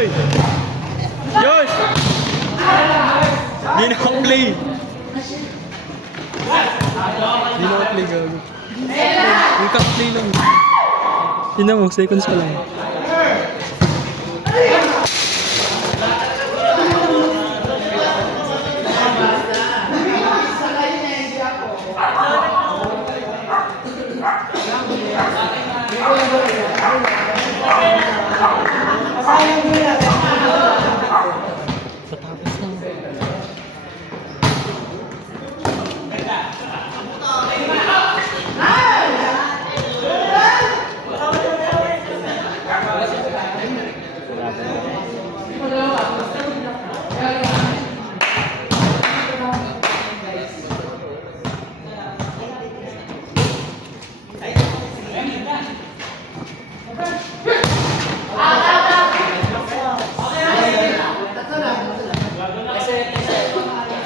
Oy! Josh! Di naka-play. Di naka-play gago. Yung kaka-play lang. Tingnan mo, seconds pa lang. Patapos na.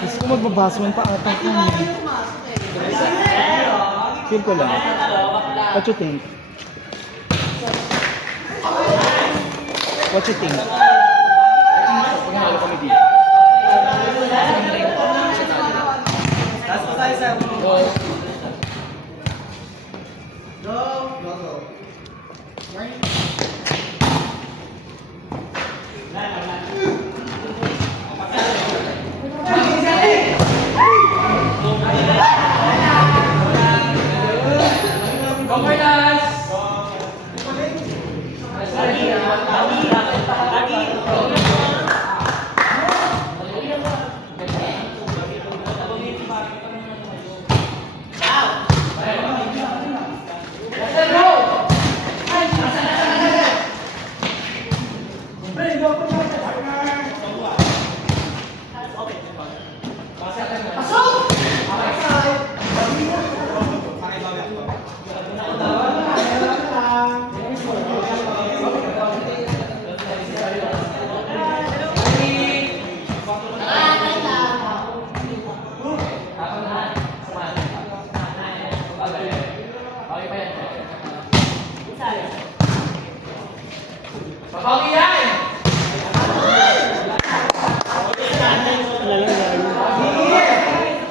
Gusto ko magbabasman pa atak lang. Feel ko lang. What you think? What you think?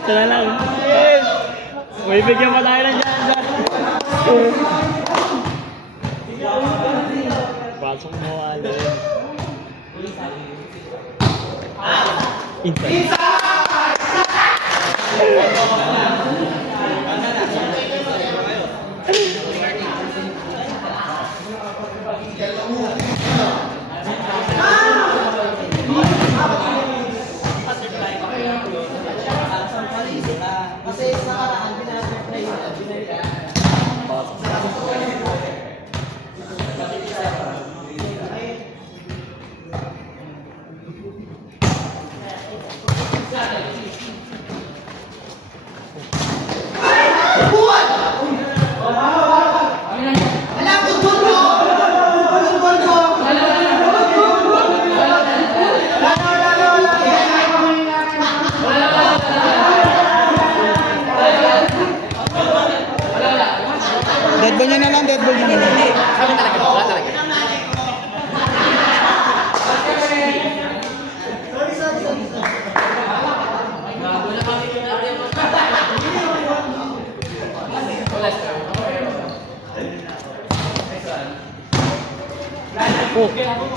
Tala lang. May bigyan pa tayo ng dyan. Pasok mo, Alin. Inside. Dead ball niya na lang, dead ball niya na lang. Sabi talaga, wala talaga. Oh.